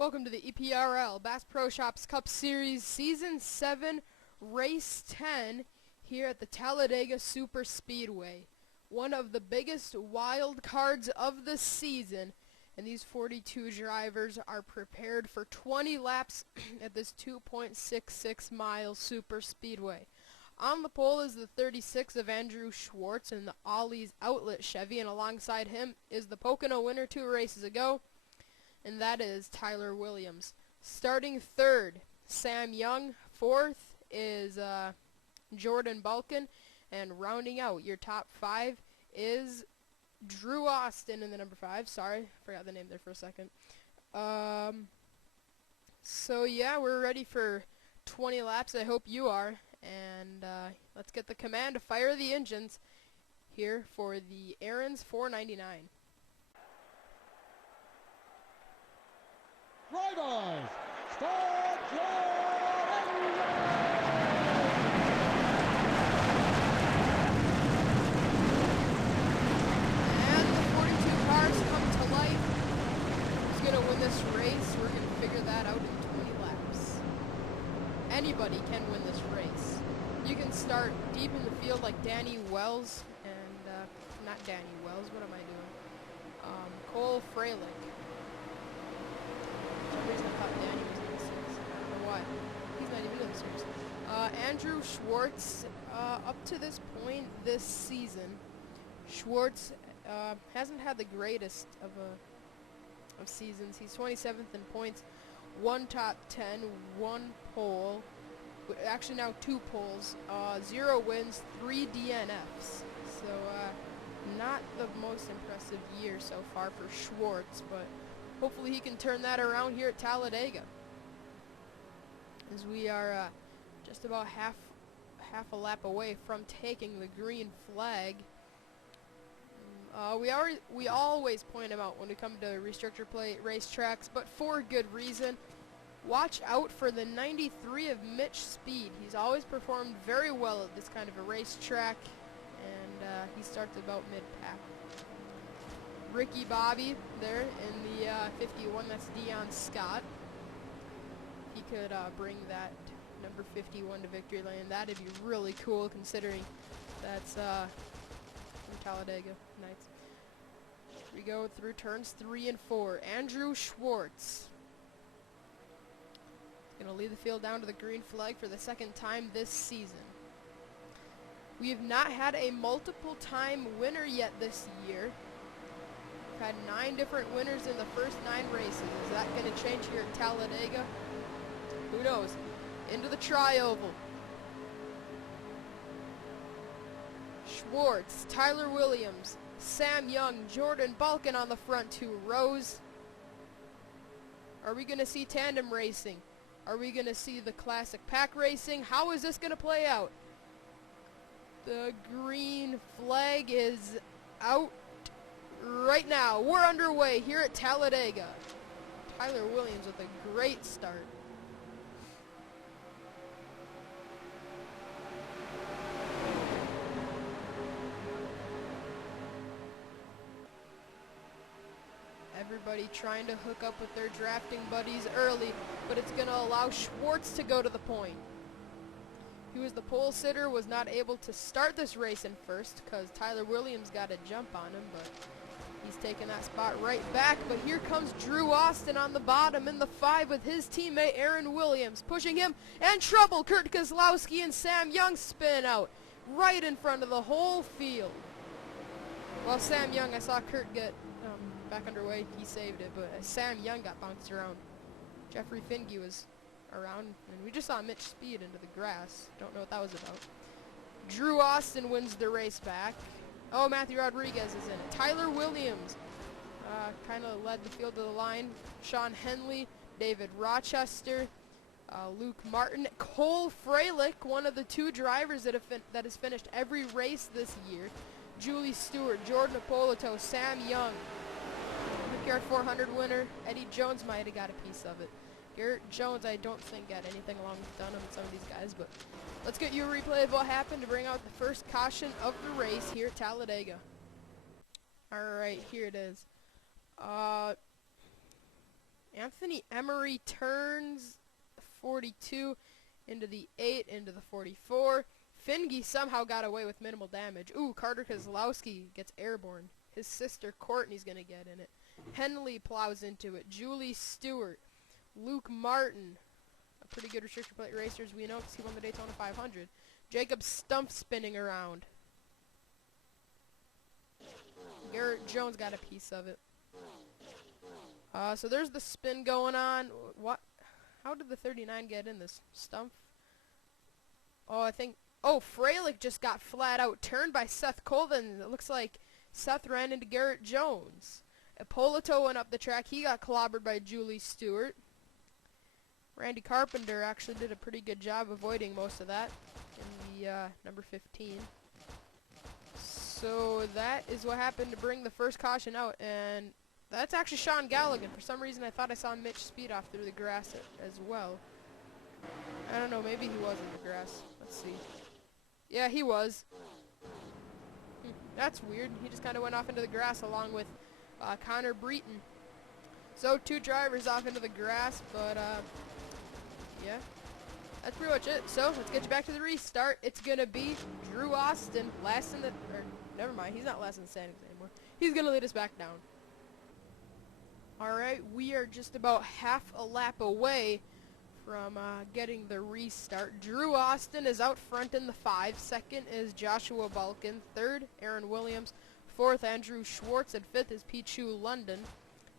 Welcome to the EPRL Bass Pro Shops Cup Series Season 7 Race 10 here at the Talladega Super Speedway. One of the biggest wild cards of the season, and these 42 drivers are prepared for 20 laps at this 2.66 mile super speedway. On the pole is the 36 of Andrew Schwartz in the Ollie's Outlet Chevy, and alongside him is the Pocono winner 2 races ago, and that is Tyler Williams. Starting third, Sam Young. Fourth is Jordan Balkin. And rounding out your top 5 is Drew Austin in the number 5. Sorry, forgot the name there for a second. So yeah, we're ready for 20 laps. I hope you are. And let's get the command to fire the engines here for the Aaron's 499. Drivers, start your And the 42 cars come to life. Who's going to win this race? We're going to figure that out in 20 laps. Anybody can win this race. You can start deep in the field like Danny Wells, and not Danny Wells, what am I doing? Cole Freilich. For some reason I thought Danny was in the series. I don't know why. He's not even in the series. Andrew Schwartz, up to this point this season, Schwartz hasn't had the greatest of seasons. He's 27th in points, 1 top 10, 1 pole, actually now 2 poles, 0 wins, 3 DNFs. So not the most impressive year so far for Schwartz, but hopefully he can turn that around here at Talladega, as we are just about half a lap away from taking the green flag. We always point him out when we come to restrictor plate racetracks, but for good reason. Watch out for the 93 of Mitch Speed. He's always performed very well at this kind of a racetrack, and he starts about mid-pack. Ricky Bobby there in the 51, that's Dion Scott. He could bring that number 51 to victory lane. That'd be really cool, considering that's from Talladega Nights. We go through turns 3 and 4. Andrew Schwartz gonna lead the field down to the green flag for the 2nd time this season. We have not had a multiple time winner yet this year. We've had 9 different winners in the first 9 races. Is that going to change here at Talladega? Who knows? Into the tri-oval. Schwartz, Tyler Williams, Sam Young, Jordan Balkin on the front 2 rows. Are we going to see tandem racing? Are we going to see the classic pack racing? How is this going to play out? The green flag is out right now. We're underway here at Talladega. Tyler Williams with a great start. Everybody trying to hook up with their drafting buddies early, but it's going to allow Schwartz to go to the point. He was the pole sitter, was not able to start this race in first because Tyler Williams got a jump on him, but he's taking that spot right back. But here comes Drew Austin on the bottom in the 5 with his teammate Aaron Williams pushing him, and trouble. Kurt Kozlowski and Sam Young spin out right in front of the whole field. Well, Sam Young, I saw Kurt get back underway, he saved it, but Sam Young got bounced around. Jeffrey Finge was around, and we just saw Mitch Speed into the grass. Don't know what that was about. Drew Austin wins the race back. Oh, Matthew Rodriguez is in it. Tyler Williams kind of led the field to the line. Sean Henley, David Rochester, Luke Martin, Cole Freilich, one of the 2 drivers that has finished every race this year. Julie Stewart, Jordan Apolito, Sam Young, Brickyard 400 winner. Eddie Jones might have got a piece of it. Garrett Jones, I don't think, got anything along with Dunham and some of these guys, but let's get you a replay of what happened to bring out the first caution of the race here at Talladega. Alright, here it is. Anthony Emery turns 42 into the 8, into the 44. Finge somehow got away with minimal damage. Ooh, Carter Kozlowski gets airborne. His sister Courtney's going to get in it. Henley plows into it. Julie Stewart. Luke Martin. A pretty good restrictor plate racer, as we know, because he won the Daytona 500. Jacob Stumpf spinning around. Garrett Jones got a piece of it. So there's the spin going on. What? How did the 39 get in this? Stumpf? Oh, I think... Oh, Freilich just got flat out turned by Seth Colvin. It looks like Seth ran into Garrett Jones. Ippolito went up the track. He got clobbered by Julie Stewart. Randy Carpenter actually did a pretty good job avoiding most of that in the number 15. So that is what happened to bring the first caution out, and that's actually Sean Galligan. For some reason I thought I saw Mitch speed off through the grass as well. I don't know, maybe he was in the grass. Let's see. Yeah, he was. That's weird. He just kind of went off into the grass along with Connor Breton. So 2 drivers off into the grass, but yeah. That's pretty much it. So let's get you back to the restart. It's going to be Drew Austin last in the... Or, never mind, he's not last in the standings anymore. He's going to lead us back down. Alright, we are just about half a lap away from getting the restart. Drew Austin is out front in the 5. Second is Joshua Balkin. Third, Aaron Williams. Fourth, Andrew Schwartz. And fifth is Pichu London.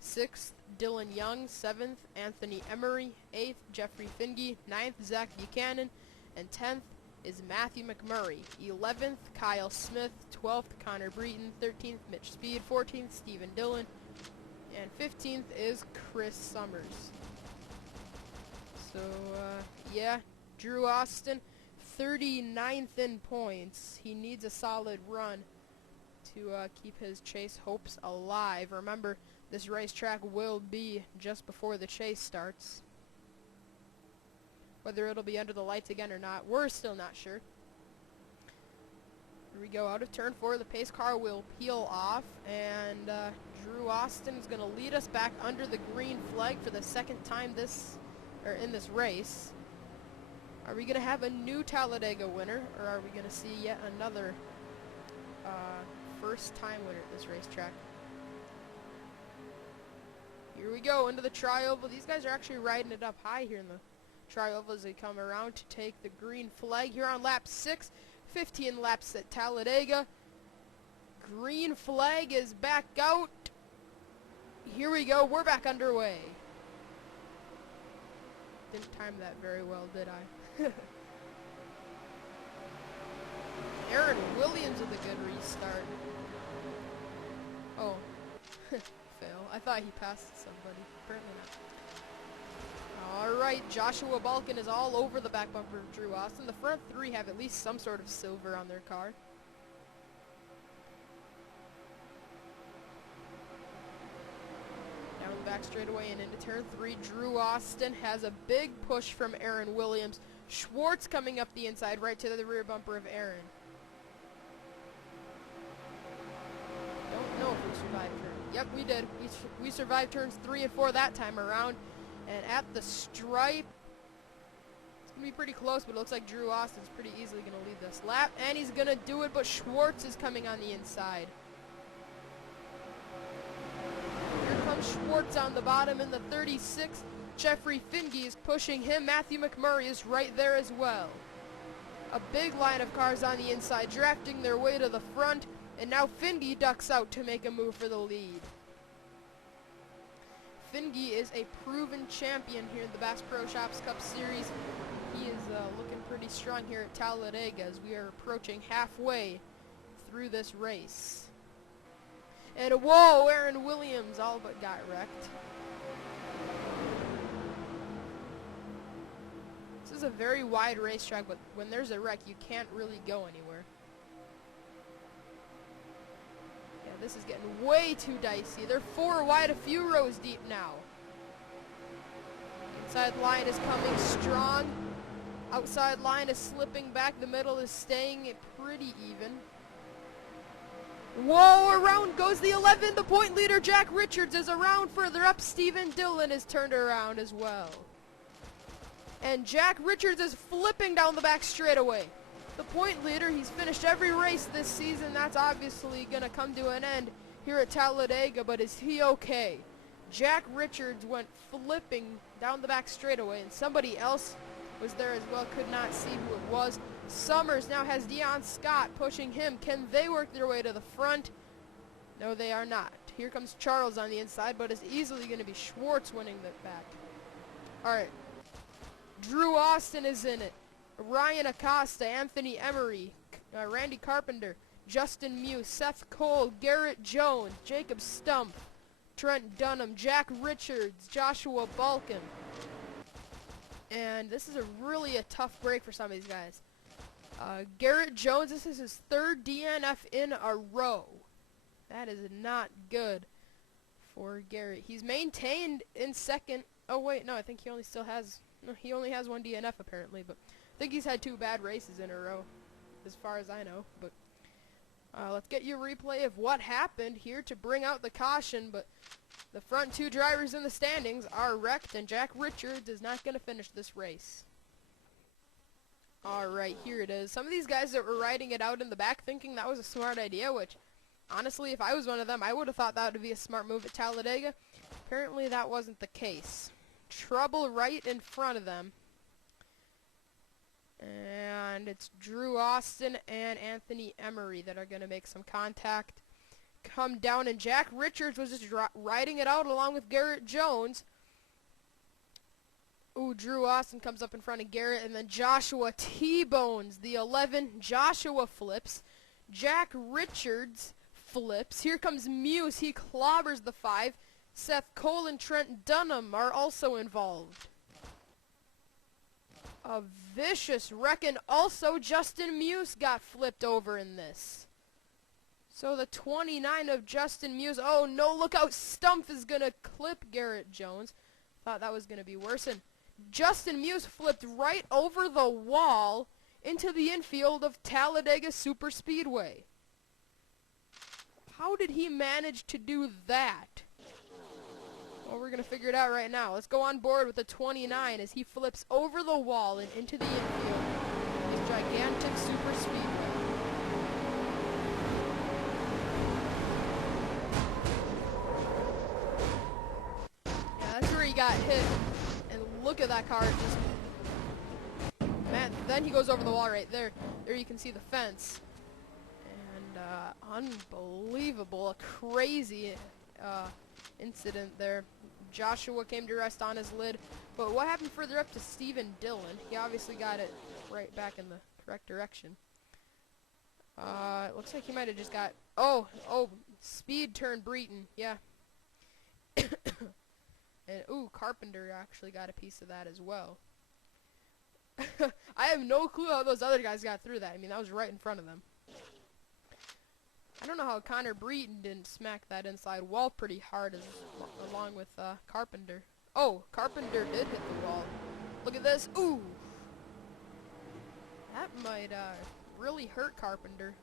6th, Dylan Young. 7th, Anthony Emery. 8th, Jeffrey Finge. 9th, Zach Buchanan. And 10th is Matthew McMurray. 11th, Kyle Smith. 12th, Connor Breton. 13th, Mitch Speed. 14th, Stephen Dillon. And 15th is Chris Summers. So, yeah, Drew Austin, 39th in points. He needs a solid run to keep his chase hopes alive. Remember, this racetrack will be just before the chase starts. Whether it'll be under the lights again or not, we're still not sure. Here we go, out of turn 4. The pace car will peel off, and Drew Austin is going to lead us back under the green flag for the second time in this race. Are we going to have a new Talladega winner, or are we going to see yet another first-time winner at this racetrack? Here we go, into the tri-oval. These guys are actually riding it up high here in the tri-oval as they come around to take the green flag here on lap 6. 15 laps at Talladega. Green flag is back out. Here we go, we're back underway. Didn't time that very well, did I? Aaron Williams with a good restart. Oh, fail. I thought he passed somebody. Apparently not. Alright, Joshua Balkin is all over the back bumper of Drew Austin. The front 3 have at least some sort of silver on their car. Down the back straightaway and into turn 3, Drew Austin has a big push from Aaron Williams. Schwartz coming up the inside right to the rear bumper of Aaron. Don't know if we survived turn. Yep, we did. We survived turns 3 and 4 that time around. And at the stripe, it's going to be pretty close, but it looks like Drew Austin's pretty easily going to lead this lap. And he's going to do it, but Schwartz is coming on the inside. Here comes Schwartz on the bottom in the 36. Jeffrey Finge is pushing him. Matthew McMurray is right there as well. A big line of cars on the inside, drafting their way to the front. And now Finge ducks out to make a move for the lead. Finge is a proven champion here in the Bass Pro Shops Cup Series. He is looking pretty strong here at Talladega as we are approaching halfway through this race. And whoa, Aaron Williams all but got wrecked. This is a very wide racetrack, but when there's a wreck, you can't really go anywhere. This is getting way too dicey. They're 4 wide, a few rows deep now. Inside line is coming strong. Outside line is slipping back. The middle is staying pretty even. Whoa, around goes the 11. The point leader, Jack Richards, is around. Further up, Stephen Dillon is turned around as well. And Jack Richards is flipping down the back straightaway. The point leader, he's finished every race this season. That's obviously going to come to an end here at Talladega, but is he okay? Jack Richards went flipping down the back straightaway, and somebody else was there as well. Could not see who it was. Summers now has Dion Scott pushing him. Can they work their way to the front? No, they are not. Here comes Charles on the inside, but it's easily going to be Schwartz winning the back. All right. Drew Austin is in it. Ryan Acosta, Anthony Emery, Randy Carpenter, Justin Muse, Seth Cole, Garrett Jones, Jacob Stump, Trent Dunham, Jack Richards, Joshua Balkin. And this is really a tough break for some of these guys. Garrett Jones, this is his third DNF in a row. That is not good for Garrett. He's maintained in second. Oh wait, no, I think he only has one DNF apparently, but I think he's had 2 bad races in a row, as far as I know. But let's get you a replay of what happened here to bring out the caution, but the front 2 drivers in the standings are wrecked, and Jack Richards is not going to finish this race. Alright, here it is. Some of these guys that were riding it out in the back thinking that was a smart idea, which, honestly, if I was one of them, I would have thought that would be a smart move at Talladega. Apparently that wasn't the case. Trouble right in front of them. And it's Drew Austin and Anthony Emery that are going to make some contact. Come down, and Jack Richards was just riding it out along with Garrett Jones. Ooh, Drew Austin comes up in front of Garrett, and then Joshua T-bones the 11. Joshua flips. Jack Richards flips. Here comes Muse. He clobbers the 5. Seth Cole and Trent Dunham are also involved. A vicious wreck, and also Justin Muse got flipped over in this. So the 29 of Justin Muse. Oh no, look out. Stump is going to clip Garrett Jones. Thought that was going to be worse. And Justin Muse flipped right over the wall into the infield of Talladega Superspeedway. How did he manage to do that? Well, we're going to figure it out right now. Let's go on board with the 29 as he flips over the wall and into the infield of this gigantic superspeedway. Yeah, that's where he got hit. And look at that car. Just, man, then he goes over the wall right there. There you can see the fence. And unbelievable, a crazy incident there. Joshua came to rest on his lid. But what happened further up to Stephen Dillon? He obviously got it right back in the correct direction. It looks like he might have just got... Oh, speed turned Breton. Yeah. And, ooh, Carpenter actually got a piece of that as well. I have no clue how those other guys got through that. I mean, that was right in front of them. I don't know how Connor Breton didn't smack that inside wall pretty hard along with Carpenter. Oh, Carpenter did hit the wall. Look at this. Ooh. That might really hurt Carpenter.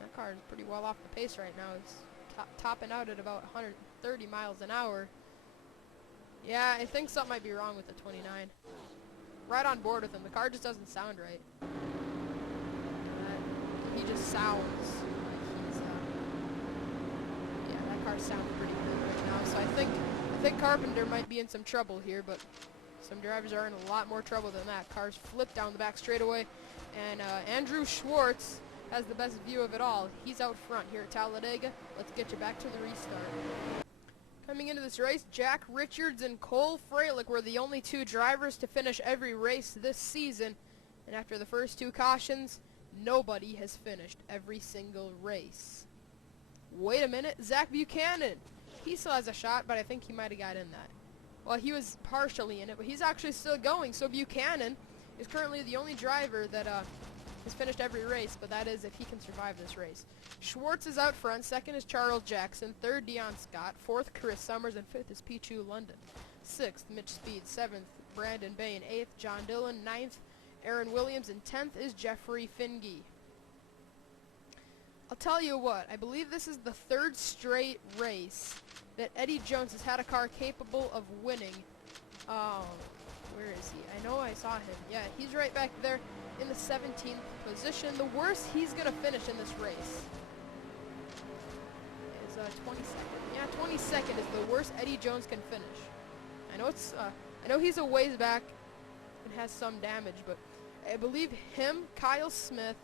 That car is pretty well off the pace right now. It's topping out at about 130 miles an hour. Yeah, I think something might be wrong with the 29. Right on board with him. The car just doesn't sound right. He just sounds like he's, yeah, that car sounds pretty good right now. So I think Carpenter might be in some trouble here, but some drivers are in a lot more trouble than that. Cars flip down the back straightaway, and Andrew Schwartz has the best view of it all. He's out front here at Talladega. Let's get you back to the restart. Coming into this race, Jack Richards and Cole Freilich were the only 2 drivers to finish every race this season. And after the first 2 cautions, nobody has finished every single race. Wait a minute, Zach Buchanan. He still has a shot, but I think he might have got in that. Well, he was partially in it, but he's actually still going. So Buchanan is currently the only driver that has finished every race, but that is if he can survive this race. Schwartz is out front. Second is Charles Jackson. Third, Dion Scott. Fourth, Chris Summers. And fifth is Pichu London. Sixth, Mitch Speed. Seventh, Brandon Bain. Eighth, John Dillon. Ninth, Aaron Williams. And 10th is Jeffrey Finge. I'll tell you what, I believe this is the third straight race that Eddie Jones has had a car capable of winning. Where is he? I know I saw him. Yeah, he's right back there in the 17th position. The worst he's going to finish in this race is 22nd. Yeah, 22nd is the worst Eddie Jones can finish. I know he's a ways back and has some damage, but I believe him, Kyle Smith,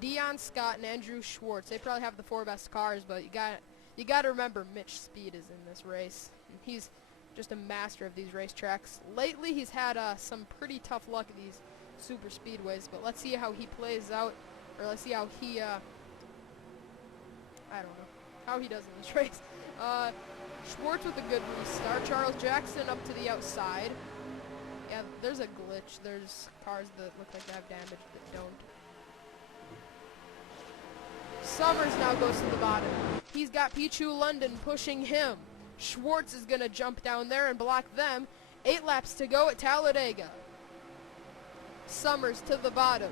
Dion Scott, and Andrew Schwartz, they probably have the 4 best cars, but you got to remember Mitch Speed is in this race. And he's just a master of these racetracks. Lately, he's had some pretty tough luck at these super speedways, but let's see how he plays out, or let's see how he, I don't know, how he does in this race. Schwartz with a good restart. Charles Jackson up to the outside. Yeah, there's a glitch. There's cars that look like they have damage that don't. Summers now goes to the bottom. He's got Pichu London pushing him. Schwartz is going to jump down there and block them. 8 laps to go at Talladega. Summers to the bottom.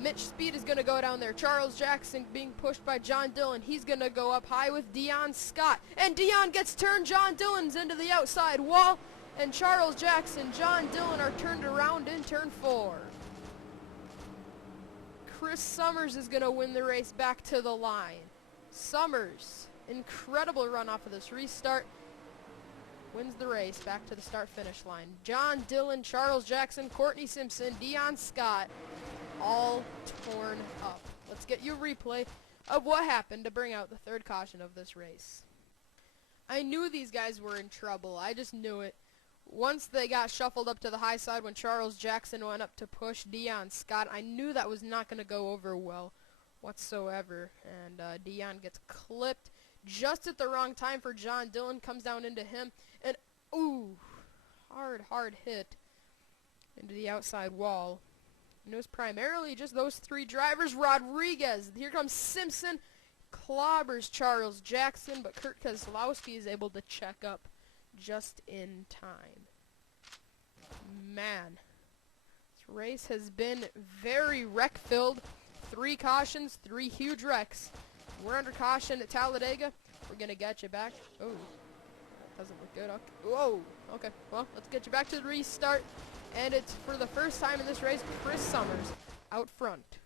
Mitch Speed is going to go down there. Charles Jackson being pushed by John Dillon. He's going to go up high with Dion Scott. And Dion gets turned. John Dillon's into the outside wall. And Charles Jackson, John Dillon are turned around in turn 4. Chris Summers is going to win the race back to the line. Summers, incredible run off of this restart. Wins the race back to the start-finish line. John Dillon, Charles Jackson, Courtney Simpson, Dion Scott, all torn up. Let's get you a replay of what happened to bring out the third caution of this race. I knew these guys were in trouble. I just knew it. Once they got shuffled up to the high side when Charles Jackson went up to push Dion Scott, I knew that was not going to go over well whatsoever. And Dion gets clipped just at the wrong time for John Dillon. Comes down into him. And, ooh, hard hit into the outside wall. And it was primarily just those 3 drivers. Rodriguez, here comes Simpson, clobbers Charles Jackson, but Kurt Keselowski is able to check up just in time. Man, this race has been very wreck-filled. 3 cautions, 3 huge wrecks. We're under caution at Talladega. We're going to get you back. Oh, that doesn't look good. Okay. Whoa. Okay, well, let's get you back to the restart. And it's for the first time in this race, Chris Summers out front.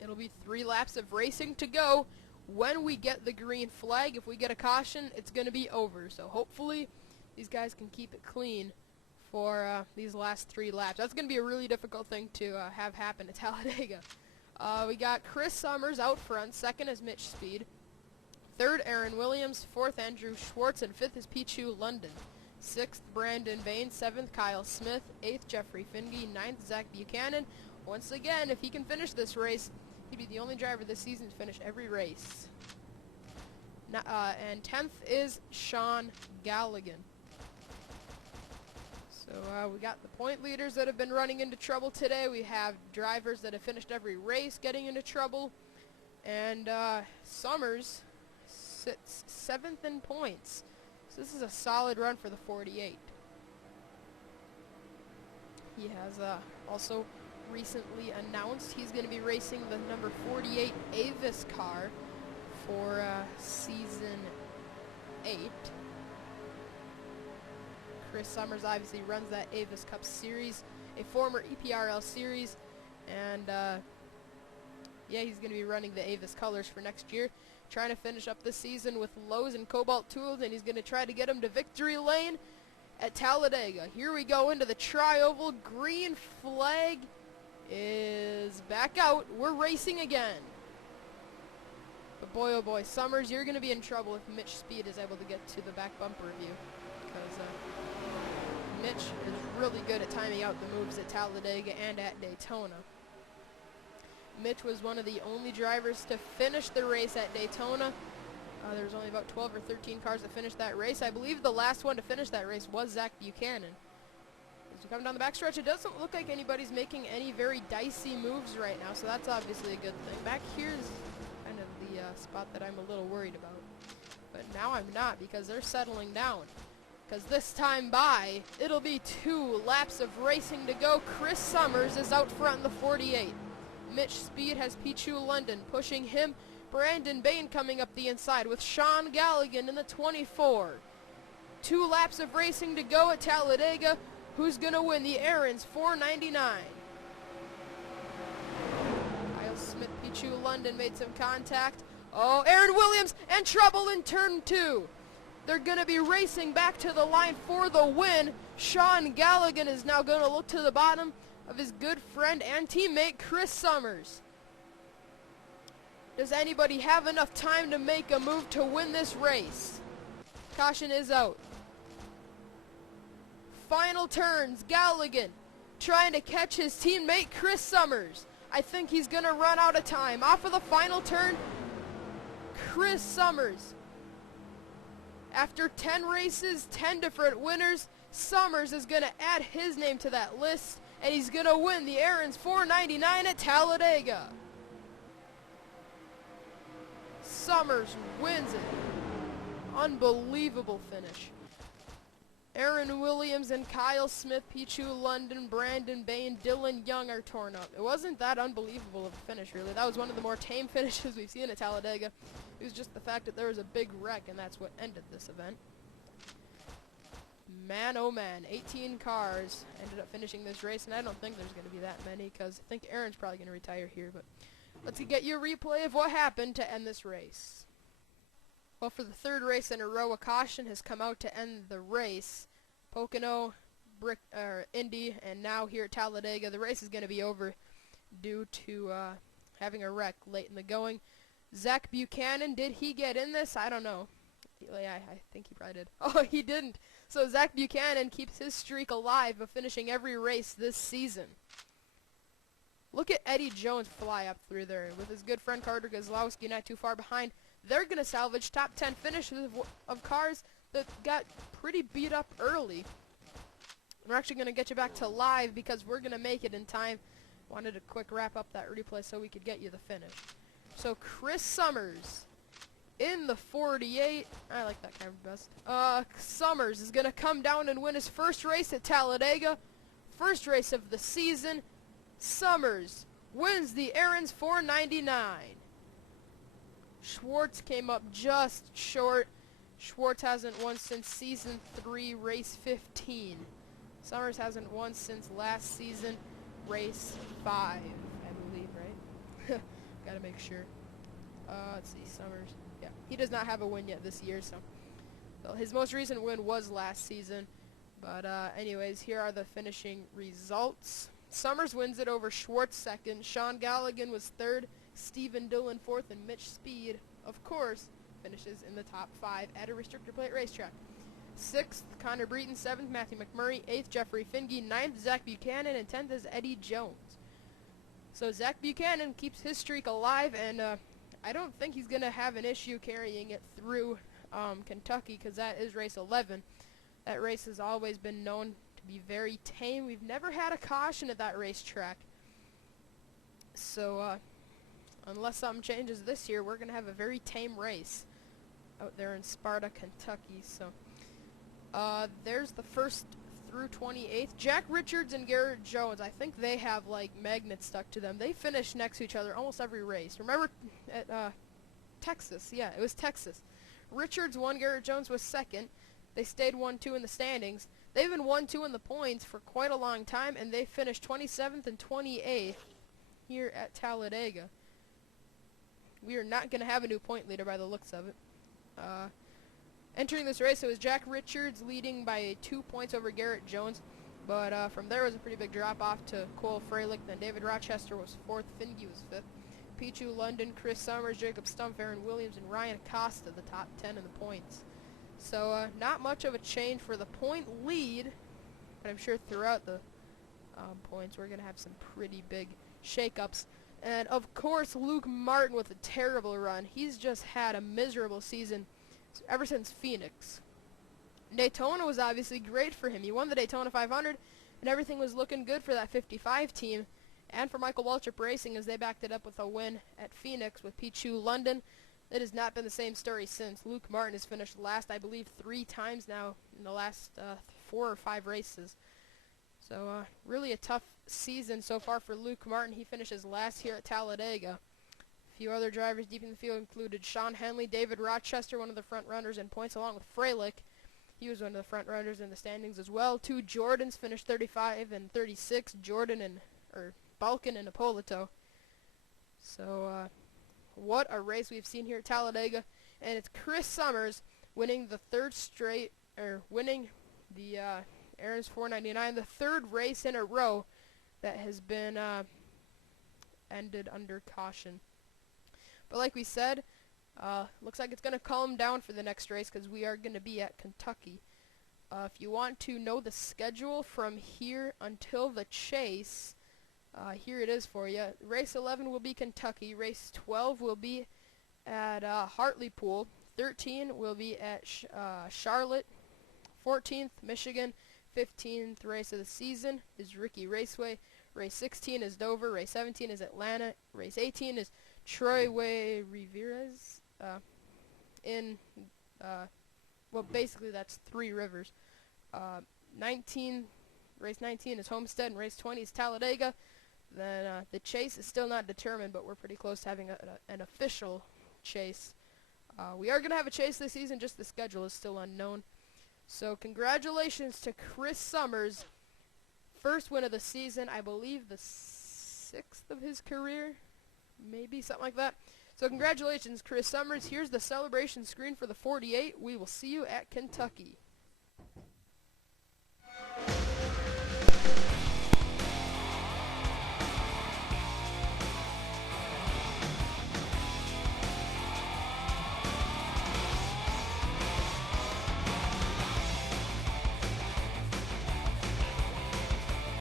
It'll be 3 laps of racing to go. When we get the green flag, if we get a caution, it's going to be over. So hopefully these guys can keep it clean for these last 3 laps. That's going to be a really difficult thing to have happen at Talladega. We got Chris Summers out front. 2nd is Mitch Speed. 3rd, Aaron Williams. 4th, Andrew Schwartz. And 5th is Pichu London. 6th, Brandon Bain. 7th, Kyle Smith. 8th, Jeffrey Finge. 9th, Zach Buchanan. Once again, if he can finish this race, he'd be the only driver this season to finish every race. And 10th is Sean Galligan. So we got the point leaders that have been running into trouble today. We have drivers that have finished every race getting into trouble. And Summers sits 7th in points. So this is a solid run for the 48. He has also recently announced he's going to be racing the number 48 Avis car for season 8. Chris Summers obviously runs that Avis Cup series, a former EPRL series, and yeah, he's going to be running the Avis colors for next year, trying to finish up the season with Lowe's and Cobalt tools, and he's going to try to get him to victory lane at Talladega. Here we go into the tri-oval. Green flag is back out. We're racing again. But boy, oh boy, Summers, you're going to be in trouble if Mitch Speed is able to get to the back bumper of you. Because Mitch is really good at timing out the moves at Talladega and at Daytona. Mitch was one of the only drivers to finish the race at Daytona. There was only about 12 or 13 cars that finished that race. I believe the last one to finish that race was Zach Buchanan. As we come down the backstretch, it doesn't look like anybody's making any very dicey moves right now, so that's obviously a good thing. Back here's kind of the spot that I'm a little worried about. But now I'm not, because they're settling down. Because this time by, it'll be 2 laps of racing to go. Chris Summers is out front in the 48. Mitch Speed has Pichu London pushing him. Brandon Bain coming up the inside with Sean Galligan in the 24. 2 laps of racing to go at Talladega. Who's going to win? The Aaron's 499. Kyle Smith, Pichu London made some contact. Oh, Aaron Williams and trouble in turn 2. They're going to be racing back to the line for the win. Sean Galligan is now going to look to the bottom of his good friend and teammate Chris Summers. Does anybody have enough time to make a move to win this race? Caution is out. Final turns, Galligan trying to catch his teammate Chris Summers. I think he's going to run out of time. Off of the final turn, Chris Summers. After 10 races, 10 different winners, Summers is going to add his name to that list, and he's going to win the Aaron's 499 at Talladega. Summers wins it. Unbelievable finish. Aaron Williams and Kyle Smith, Pichu London, Brandon Bain, Dylan Young are torn up. It wasn't that unbelievable of a finish, really. That was one of the more tame finishes we've seen at Talladega. It was just the fact that there was a big wreck, and that's what ended this event. Man, oh man, 18 cars ended up finishing this race, and I don't think there's going to be that many, because I think Aaron's probably going to retire here, but let's get you a replay of what happened to end this race. Well, for the 3rd race in a row, a caution has come out to end the race. Pocono, Indy, and now here at Talladega, the race is going to be over due to having a wreck late in the going. Zach Buchanan, did he get in this? I don't know. Yeah, I think he probably did. Oh, he didn't. So Zach Buchanan keeps his streak alive of finishing every race this season. Look at Eddie Jones fly up through there with his good friend Carter Kozlowski not too far behind. They're going to salvage top 10 finishes of cars that got pretty beat up early. We're actually going to get you back to live because we're going to make it in time. Wanted to quick wrap up that replay so we could get you the finish. So Chris Summers in the 48. I like that camera best. Summers is going to come down and win his first race at Talladega. First race of the season. Summers wins the Aaron's 499. Schwartz came up just short. Schwartz hasn't won since season 3, race 15. Summers hasn't won since last season, race 5, I believe, right? Gotta make sure. Let's see, Summers. Yeah, he does not have a win yet this year, so. Well, his most recent win was last season. But anyways, here are the finishing results. Summers wins it over Schwartz 2nd. Sean Galligan was 3rd. Stephen Dillon 4th, and Mitch Speed, of course, finishes in the top 5 at a restrictor plate racetrack. 6th, Connor Breton. 7th, Matthew McMurray. 8th, Jeffrey Finge. 9th, Zach Buchanan, and 10th is Eddie Jones. So Zach Buchanan keeps his streak alive, and I don't think he's going to have an issue carrying it through Kentucky, because that is race 11. That race has always been known to be very tame. We've never had a caution at that racetrack. So, unless something changes this year, we're going to have a very tame race out there in Sparta, Kentucky. So, there's the 1st through 28th. Jack Richards and Garrett Jones, I think they have, like, magnets stuck to them. They finish next to each other almost every race. Remember at Texas? Yeah, it was Texas. Richards won, Garrett Jones was 2nd. They stayed 1-2 in the standings. They've been 1-2 in the points for quite a long time, and they finished 27th and 28th here at Talladega. We are not going to have a new point leader by the looks of it. Entering this race, it was Jack Richards leading by 2 points over Garrett Jones, but from there was a pretty big drop-off to Cole Freilich. Then David Rochester was 4th, Finge was 5th. Pichu London, Chris Summers, Jacob Stumpf, Aaron Williams, and Ryan Acosta, the top 10 in the points. So not much of a change for the point lead, but I'm sure throughout the points we're going to have some pretty big shakeups. And of course, Luke Martin with a terrible run. He's just had a miserable season ever since Phoenix. Daytona was obviously great for him. He won the Daytona 500, and everything was looking good for that 55 team, and for Michael Waltrip Racing as they backed it up with a win at Phoenix with Pichu London. It has not been the same story since. Luke Martin has finished last, I believe, 3 times now in the last 4 or 5 races. So really a tough season so far for Luke Martin. He finishes last here at Talladega. A few other drivers deep in the field included Sean Henley, David Rochester, one of the front runners in points, along with Freilich. He was one of the front runners in the standings as well. Two Jordans finished 35 and 36, Balkan and Ippolito. So what a race we've seen here at Talladega. And it's Chris Summers winning the winning the Aaron's 499, the third race in a row that has been ended under caution. But like we said, looks like it's going to calm down for the next race because we are going to be at Kentucky. If you want to know the schedule from here until the chase, here it is for you. Race 11 will be Kentucky. Race 12 will be at Hartlepool. 13 will be at Charlotte. 14th, Michigan. 15th race of the season is Ricky Raceway. Race 16 is Dover. Race 17 is Atlanta. Race 18 is Troy Way Riveras. Well, basically that's Three Rivers. Race 19 is Homestead, and race 20 is Talladega. Then the chase is still not determined, but we're pretty close to having an official chase. We are going to have a chase this season, just the schedule is still unknown. So congratulations to Chris Summers. First win of the season, I believe the 6th of his career, maybe something like that. So congratulations, Chris Summers. Here's the celebration screen for the 48. We will see you at Kentucky.